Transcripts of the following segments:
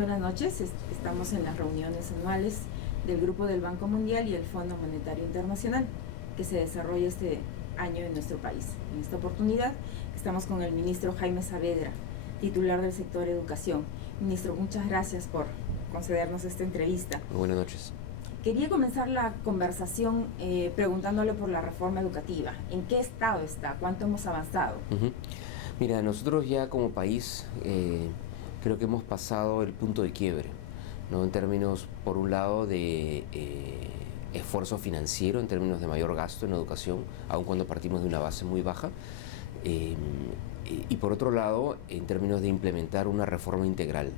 Buenas noches, estamos en las reuniones anuales del Grupo del Banco Mundial y el Fondo Monetario Internacional que se desarrolla este año en nuestro país. En esta oportunidad estamos con el ministro Jaime Saavedra, titular del sector educación. Ministro, muchas gracias por concedernos esta entrevista. Muy buenas noches. Quería comenzar la conversación preguntándole por la reforma educativa. ¿En qué estado está? ¿Cuánto hemos avanzado? Mira, nosotros ya como país creo que hemos pasado el punto de quiebre, ¿no? En términos, por un lado, de esfuerzo financiero, en términos de mayor gasto en educación, aun cuando partimos de una base muy baja, y por otro lado, en términos de implementar una reforma integral,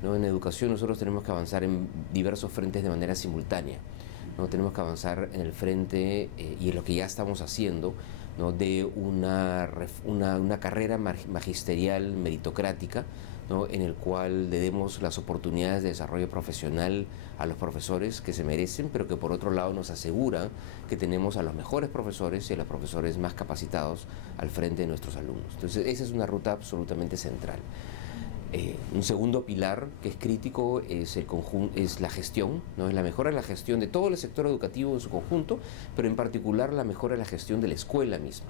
¿no? En educación nosotros tenemos que avanzar en diversos frentes de manera simultánea, ¿no? Tenemos que avanzar en el frente, y en lo que ya estamos haciendo, ¿no? De una carrera magisterial meritocrática, ¿no? En el cual le demos las oportunidades de desarrollo profesional a los profesores que se merecen, pero que por otro lado nos asegura que tenemos a los mejores profesores y a los profesores más capacitados al frente de nuestros alumnos. Entonces esa es una ruta absolutamente central. Un segundo pilar que es crítico es la gestión, ¿no? Es la mejora de la gestión de todo el sector educativo en su conjunto, pero en particular la mejora de la gestión de la escuela misma,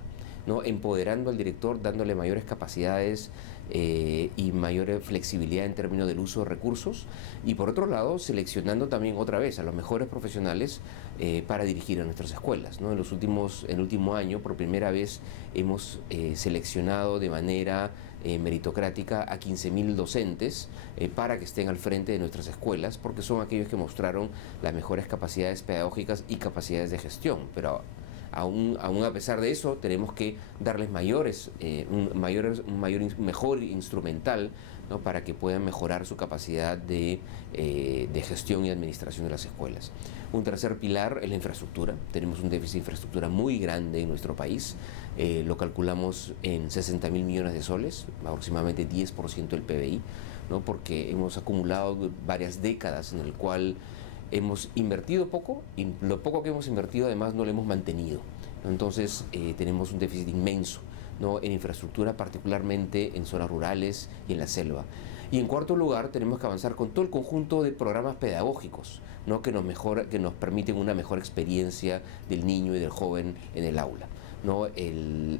¿no? Empoderando al director, dándole mayores capacidades y mayor flexibilidad en términos del uso de recursos, y por otro lado seleccionando también otra vez a los mejores profesionales para dirigir a nuestras escuelas, ¿no? En el último año por primera vez hemos seleccionado de manera meritocrática a 15.000 docentes para que estén al frente de nuestras escuelas, porque son aquellos que mostraron las mejores capacidades pedagógicas y capacidades de gestión, pero aún a pesar de eso tenemos que darles un mejor instrumental, ¿no? Para que puedan mejorar su capacidad de gestión y administración de las escuelas. Un tercer pilar es la infraestructura. Tenemos un déficit de infraestructura muy grande en nuestro país, lo calculamos en 60.000 millones de soles, aproximadamente 10% del PBI, ¿no? Porque hemos acumulado varias décadas en el cual hemos invertido poco y lo poco que hemos invertido además no lo hemos mantenido, ¿no? Entonces tenemos un déficit inmenso, ¿no? En infraestructura, particularmente en zonas rurales y en la selva. Y en cuarto lugar tenemos que avanzar con todo el conjunto de programas pedagógicos, ¿no? que nos permiten una mejor experiencia del niño y del joven en el aula, ¿no?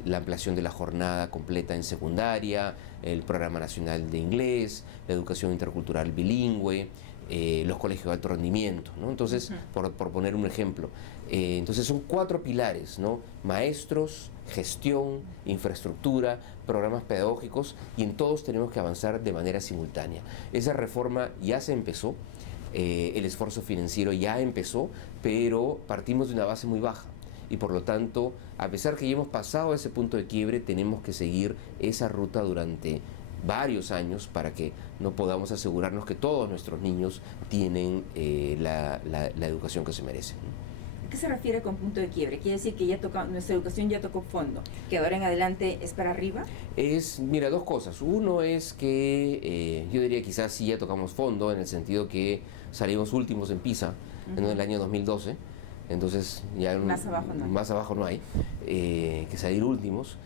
La ampliación de la jornada completa en secundaria, el Programa Nacional de Inglés, la educación intercultural bilingüe, los colegios de alto rendimiento, ¿no? Entonces, por poner un ejemplo, entonces son 4 pilares, ¿no? Maestros, gestión, infraestructura, programas pedagógicos, y en todos tenemos que avanzar de manera simultánea. Esa reforma ya se empezó, el esfuerzo financiero ya empezó, pero partimos de una base muy baja. Y por lo tanto, a pesar que ya hemos pasado ese punto de quiebre, tenemos que seguir esa ruta durante varios años para que no podamos asegurarnos que todos nuestros niños tienen la educación que se merecen. ¿A qué se refiere con punto de quiebre? ¿Quiere decir que nuestra educación ya tocó fondo, que ahora en adelante es para arriba? Mira, dos cosas. Uno es que yo diría quizás sí ya tocamos fondo, en el sentido que salimos últimos en PISA en el año 2012, entonces ya más abajo no hay, que salir últimos.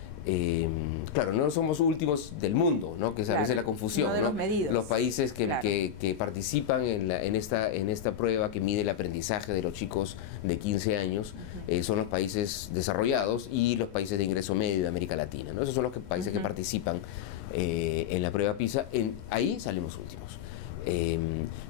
Claro, no somos últimos del mundo, ¿no? Que es a veces la confusión, no de los medidos. Los países que participan en esta prueba que mide el aprendizaje de los chicos de 15 años son los países desarrollados y los países de ingreso medio de América Latina, ¿no? Esos son los países que participan en la prueba PISA. Ahí salimos últimos.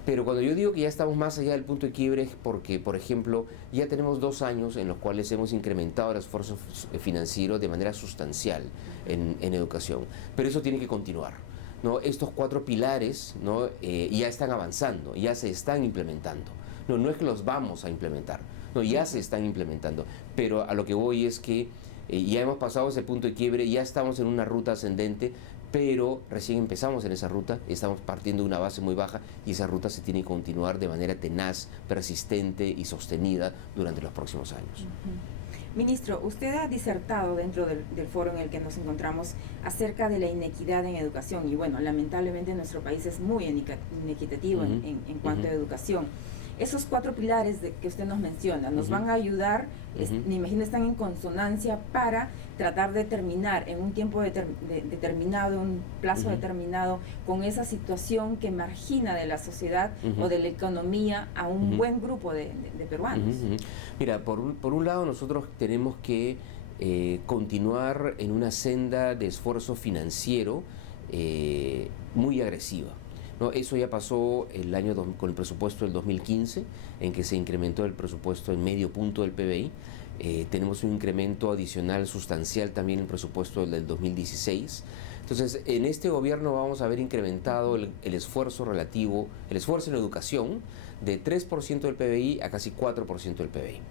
Pero cuando yo digo que ya estamos más allá del punto de quiebre es porque, por ejemplo, ya tenemos 2 años en los cuales hemos incrementado el esfuerzo financiero de manera sustancial en educación, pero eso tiene que continuar, ¿no? Estos 4 pilares, ¿no? Ya están avanzando, ya se están implementando. No es que los vamos a implementar, no, ya se están implementando, pero a lo que voy es que ya hemos pasado ese punto de quiebre, ya estamos en una ruta ascendente, pero recién empezamos en esa ruta, estamos partiendo de una base muy baja y esa ruta se tiene que continuar de manera tenaz, persistente y sostenida durante los próximos años. Ministro, usted ha disertado dentro del foro en el que nos encontramos acerca de la inequidad en educación y bueno, lamentablemente nuestro país es muy inequitativo en cuanto a educación. esos 4 pilares que usted nos menciona nos van a ayudar, me imagino están en consonancia para tratar de terminar en un tiempo determinado, un plazo determinado, con esa situación que margina de la sociedad o de la economía a un buen grupo de peruanos. Mira, por un lado nosotros tenemos que continuar en una senda de esfuerzo financiero muy agresiva, ¿no? Eso ya pasó con el presupuesto del 2015, en que se incrementó el presupuesto en medio punto del PBI. Tenemos un incremento adicional sustancial también en el presupuesto del 2016. Entonces, en este gobierno vamos a ver incrementado el esfuerzo relativo, el esfuerzo en educación, de 3% del PBI a casi 4% del PBI.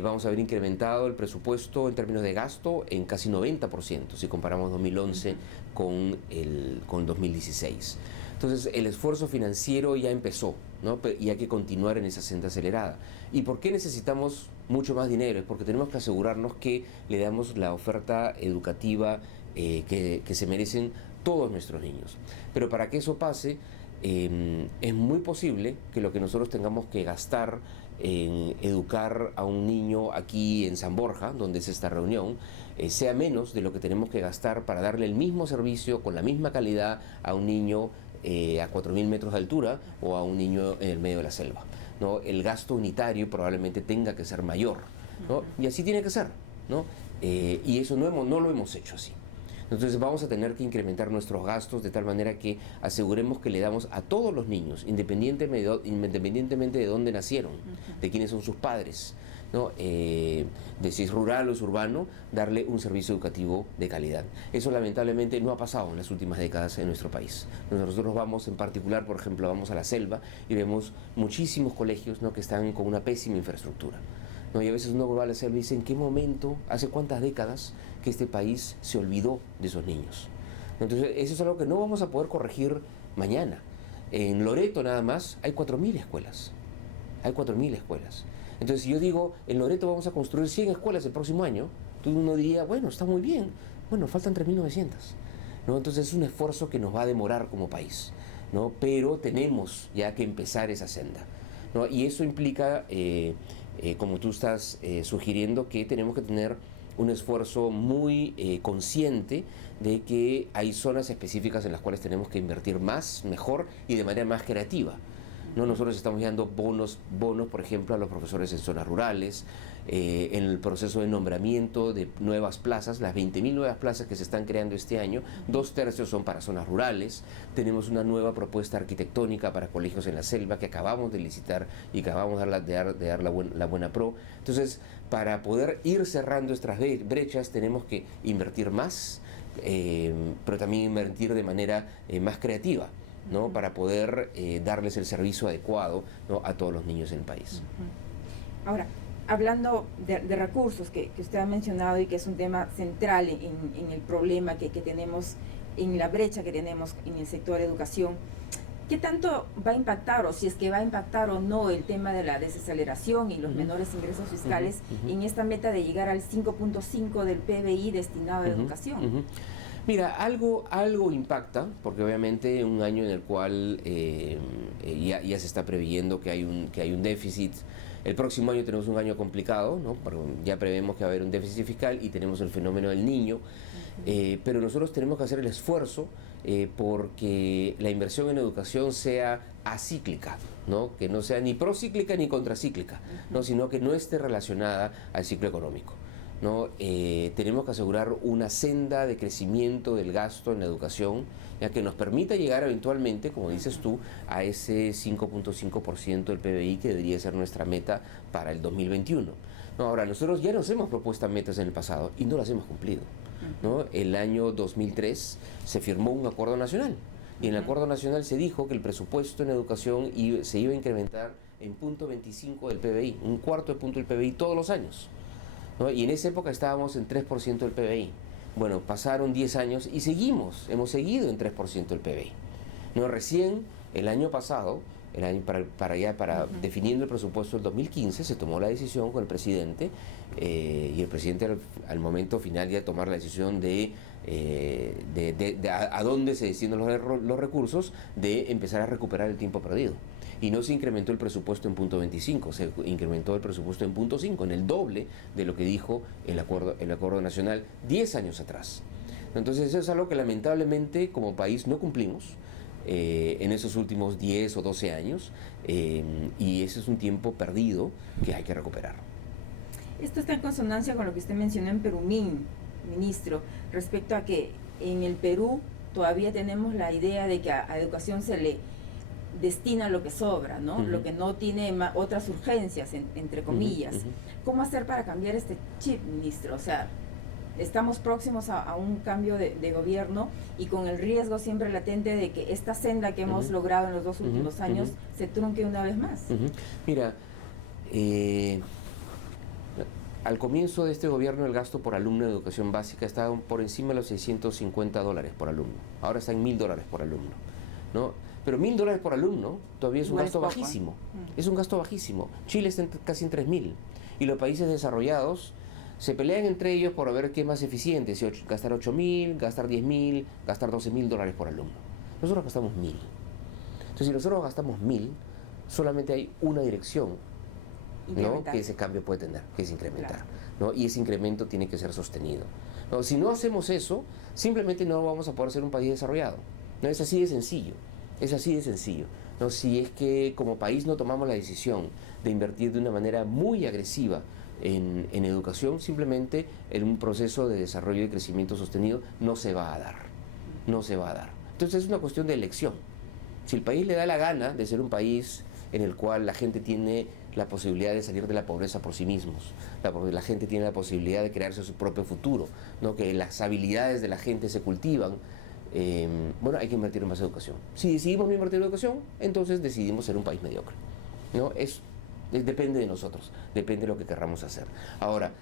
Vamos a ver incrementado el presupuesto en términos de gasto en casi 90%, si comparamos 2011 con el 2016. Entonces, el esfuerzo financiero ya empezó, ¿no? Y hay que continuar en esa senda acelerada. ¿Y por qué necesitamos mucho más dinero? Es porque tenemos que asegurarnos que le damos la oferta educativa que se merecen todos nuestros niños. Pero para que eso pase, es muy posible que lo que nosotros tengamos que gastar en educar a un niño aquí en San Borja, donde es esta reunión, sea menos de lo que tenemos que gastar para darle el mismo servicio con la misma calidad a un niño a 4.000 metros de altura o a un niño en el medio de la selva, ¿no? El gasto unitario probablemente tenga que ser mayor, ¿no? Y así tiene que ser, ¿no? Y eso no lo hemos hecho así. Entonces vamos a tener que incrementar nuestros gastos de tal manera que aseguremos que le damos a todos los niños, independientemente de dónde nacieron, de quiénes son sus padres, ¿no? De si es rural o es urbano, darle un servicio educativo de calidad. Eso lamentablemente no ha pasado en las últimas décadas en nuestro país. Nosotros vamos en particular, por ejemplo, vamos a la selva y vemos muchísimos colegios, ¿no?, que están con una pésima infraestructura, ¿no? Y a veces uno va a la selva y dice, ¿en qué momento, hace cuántas décadas que este país se olvidó de esos niños? Entonces, eso es algo que no vamos a poder corregir mañana. En Loreto nada más hay 4.000 escuelas. Hay 4.000 escuelas. Entonces, si yo digo, en Loreto vamos a construir 100 escuelas el próximo año, uno diría, bueno, está muy bien. Bueno, faltan 3.900, ¿no? Entonces, es un esfuerzo que nos va a demorar como país, ¿no? Pero tenemos ya que empezar esa senda, ¿no? Y eso implica, como tú estás sugiriendo, que tenemos que tener un esfuerzo muy consciente de que hay zonas específicas en las cuales tenemos que invertir más, mejor y de manera más creativa, ¿no? Nosotros estamos dando bonos, por ejemplo, a los profesores en zonas rurales, en el proceso de nombramiento de nuevas plazas, las 20.000 nuevas plazas que se están creando este año, 2/3 son para zonas rurales. Tenemos una nueva propuesta arquitectónica para colegios en la selva que acabamos de licitar y que acabamos de dar la buena pro. Entonces, para poder ir cerrando estas brechas tenemos que invertir más, pero también invertir de manera más creativa, ¿no? Para poder darles el servicio adecuado, ¿no?, a todos los niños en el país. Ahora, hablando de recursos que usted ha mencionado y que es un tema central en el problema que tenemos, en la brecha que tenemos en el sector educación, ¿qué tanto va a impactar, o si es que va a impactar o no, el tema de la desaceleración y los menores ingresos fiscales en esta meta de llegar al 5.5 del PBI destinado a educación? Mira, algo impacta, porque obviamente un año en el cual ya se está previendo que hay un déficit. El próximo año tenemos un año complicado, ¿no? Porque ya prevemos que va a haber un déficit fiscal y tenemos el fenómeno del niño, pero nosotros tenemos que hacer el esfuerzo porque la inversión en educación sea acíclica, ¿no? Que no sea ni procíclica ni contracíclica, ¿no? Sino que no esté relacionada al ciclo económico, ¿no? Tenemos que asegurar una senda de crecimiento del gasto en la educación, ya que nos permita llegar eventualmente, como dices tú, a ese 5.5% del PBI que debería ser nuestra meta para el 2021. No, ahora, nosotros ya nos hemos propuesto metas en el pasado y no las hemos cumplido, ¿no? El año 2003 se firmó un acuerdo nacional y en el acuerdo nacional se dijo que el presupuesto en educación se iba a incrementar en 0.25 del PBI, un cuarto de punto del PBI todos los años, ¿no? Y en esa época estábamos en 3% del PBI. Bueno, pasaron 10 años y hemos seguido en 3% del PBI. No, recién el año pasado, definiendo el presupuesto del 2015, se tomó la decisión con el presidente y el presidente al momento final ya de tomar la decisión de a dónde se destinan los recursos, de empezar a recuperar el tiempo perdido. Y no se incrementó el presupuesto en 0.25, se incrementó el presupuesto en 0.5, en el doble de lo que dijo el acuerdo nacional 10 años atrás. Entonces eso es algo que lamentablemente como país no cumplimos en esos últimos 10 o 12 años, y ese es un tiempo perdido que hay que recuperar. Esto está en consonancia con lo que usted mencionó en Perumín, ministro, respecto a que en el Perú todavía tenemos la idea de que a educación se le destina lo que sobra, ¿no? Lo que no tiene otras urgencias, entre comillas. ¿Cómo hacer para cambiar este chip, ministro? O sea, estamos próximos a un cambio de gobierno y con el riesgo siempre latente de que esta senda que hemos logrado en los 2 últimos años se trunque una vez más. Mira, al comienzo de este gobierno el gasto por alumno de educación básica estaba por encima de los $650 por alumno. Ahora está en $1.000 por alumno, ¿no? Pero $1.000 por alumno todavía es un gasto bajísimo. Es un gasto bajísimo. Chile está casi en 3.000. Y los países desarrollados se pelean entre ellos por ver qué es más eficiente, si gastar 8.000, gastar 10.000, gastar 12.000 por alumno. Nosotros gastamos 1.000. Entonces, si nosotros gastamos 1.000, solamente hay una dirección, ¿no?, que ese cambio puede tener, que es incrementar, ¿no? Y ese incremento tiene que ser sostenido, ¿no? Si no hacemos eso, simplemente no vamos a poder ser un país desarrollado, ¿no? Es así de sencillo, es así de sencillo, ¿no? Si es que como país no tomamos la decisión de invertir de una manera muy agresiva en educación, simplemente en un proceso de desarrollo y crecimiento sostenido no se va a dar, no se va a dar. Entonces es una cuestión de elección. Si el país le da la gana de ser un país en el cual la gente tiene la posibilidad de salir de la pobreza por sí mismos, la gente tiene la posibilidad de crearse su propio futuro, ¿no?, que las habilidades de la gente se cultivan, bueno, hay que invertir en más educación. Si decidimos no invertir en educación, entonces decidimos ser un país mediocre, ¿no? Depende de nosotros, depende de lo que querramos hacer. Ahora,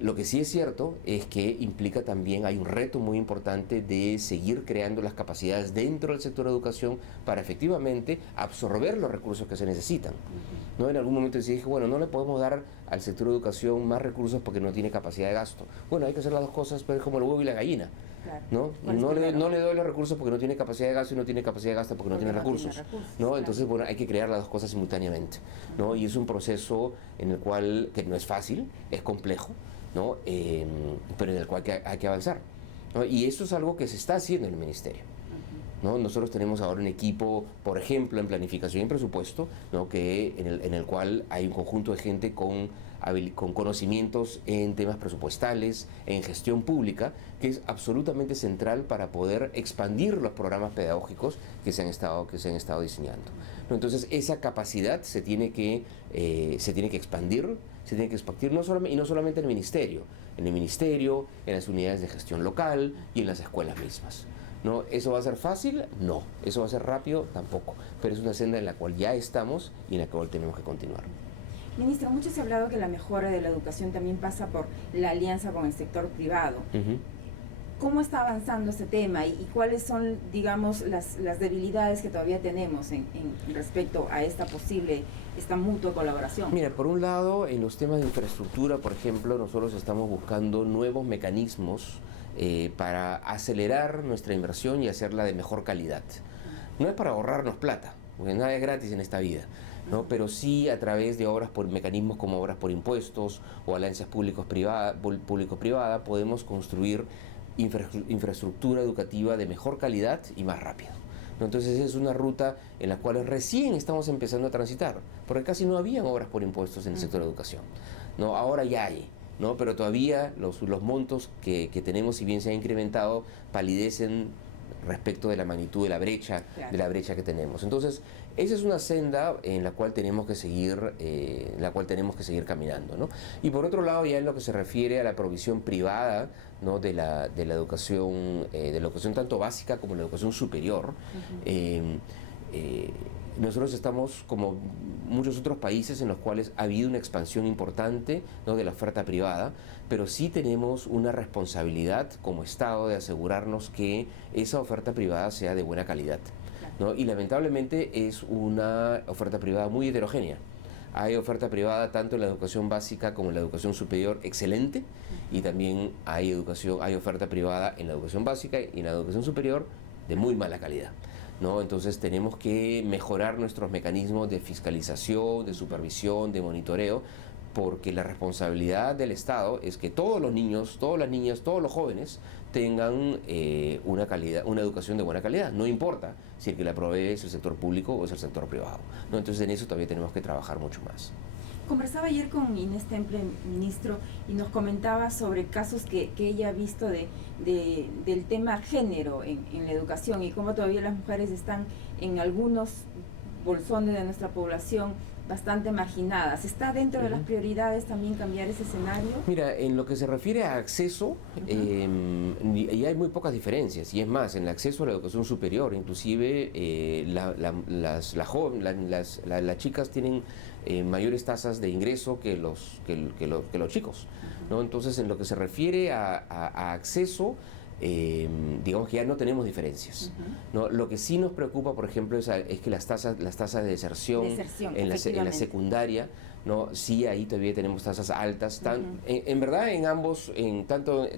lo que sí es cierto es que implica también, hay un reto muy importante de seguir creando las capacidades dentro del sector de educación para efectivamente absorber los recursos que se necesitan, ¿no? En algún momento se dije, bueno, no le podemos dar al sector de educación más recursos porque no tiene capacidad de gasto. Bueno, hay que hacer las dos cosas, pero es como el huevo y la gallina, ¿no? No le doy los recursos porque no tiene capacidad de gasto y no tiene capacidad de gasto porque no tiene recursos, ¿no? Entonces, bueno, hay que crear las dos cosas simultáneamente, ¿no? Y es un proceso en el cual, que no es fácil, es complejo, ¿no? Pero en el cual hay que avanzar, ¿no? Y eso es algo que se está haciendo en el Ministerio, ¿no? Nosotros tenemos ahora un equipo, por ejemplo, en planificación y presupuesto, ¿no?, en el cual hay un conjunto de gente con conocimientos en temas presupuestales, en gestión pública, que es absolutamente central para poder expandir los programas pedagógicos que se han estado diseñando, ¿no? Entonces, esa capacidad se tiene que expandir, no solamente en el ministerio, en las unidades de gestión local y en las escuelas mismas, ¿no? ¿Eso va a ser fácil? No. ¿Eso va a ser rápido? Tampoco. Pero es una senda en la cual ya estamos y en la cual tenemos que continuar. Ministro, mucho se ha hablado que la mejora de la educación también pasa por la alianza con el sector privado. ¿Cómo está avanzando este tema y cuáles son, digamos, las debilidades que todavía tenemos en respecto a esta mutua colaboración? Mira, por un lado, en los temas de infraestructura, por ejemplo, nosotros estamos buscando nuevos mecanismos para acelerar nuestra inversión y hacerla de mejor calidad. No es para ahorrarnos plata, porque nada es gratis en esta vida, ¿no? Pero sí a través de mecanismos como obras por impuestos o alianzas público-privada podemos construir infraestructura educativa de mejor calidad y más rápido, ¿no? Entonces es una ruta en la cual recién estamos empezando a transitar, porque casi no habían obras por impuestos en el sector de educación, ¿no? Ahora ya hay, ¿no? Pero todavía los montos que tenemos, si bien se han incrementado, palidecen respecto de la magnitud de la brecha, que tenemos. Entonces, esa es una senda en la cual tenemos que seguir, caminando, ¿no? Y por otro lado, ya en lo que se refiere a la provisión privada, ¿no?, de la educación tanto básica como la educación superior, nosotros estamos como muchos otros países en los cuales ha habido una expansión importante, ¿no?, de la oferta privada, pero sí tenemos una responsabilidad como Estado de asegurarnos que esa oferta privada sea de buena calidad, ¿no? Y lamentablemente es una oferta privada muy heterogénea. Hay oferta privada tanto en la educación básica como en la educación superior excelente, y también hay oferta privada en la educación básica y en la educación superior de muy mala calidad, ¿no? Entonces tenemos que mejorar nuestros mecanismos de fiscalización, de supervisión, de monitoreo, porque la responsabilidad del Estado es que todos los niños, todas las niñas, todos los jóvenes tengan una educación de buena calidad. No importa si el que la provee es el sector público o es el sector privado, ¿no? Entonces en eso todavía tenemos que trabajar mucho más. Conversaba ayer con Inés Temple, ministro, y nos comentaba sobre casos que ella ha visto del tema género en la educación y cómo todavía las mujeres están en algunos bolsones de nuestra población bastante marginadas. ¿Está dentro de las prioridades también cambiar ese escenario? Mira, en lo que se refiere a acceso, y hay muy pocas diferencias, y es más, en el acceso a la educación superior, inclusive las chicas tienen mayores tasas de ingreso que los chicos, ¿no? Entonces, en lo que se refiere a acceso, digamos que ya no tenemos diferencias, ¿no? Lo que sí nos preocupa, por ejemplo, es que las tasas de deserción en la secundaria, ¿no? Sí, ahí todavía tenemos tasas altas, en verdad en ambos, tanto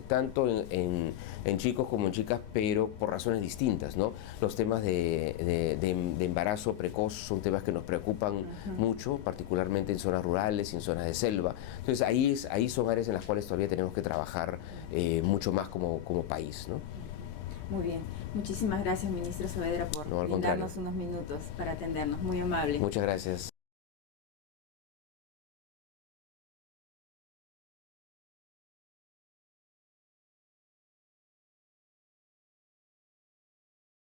en chicos como en chicas, pero por razones distintas, ¿no? Los temas de embarazo precoz son temas que nos preocupan mucho, particularmente en zonas rurales y en zonas de selva. Entonces ahí son áreas en las cuales todavía tenemos que trabajar mucho más como país, ¿no? Muy bien. Muchísimas gracias, ministro Saavedra, por darnos unos minutos para atendernos. Muy amable. Muchas gracias.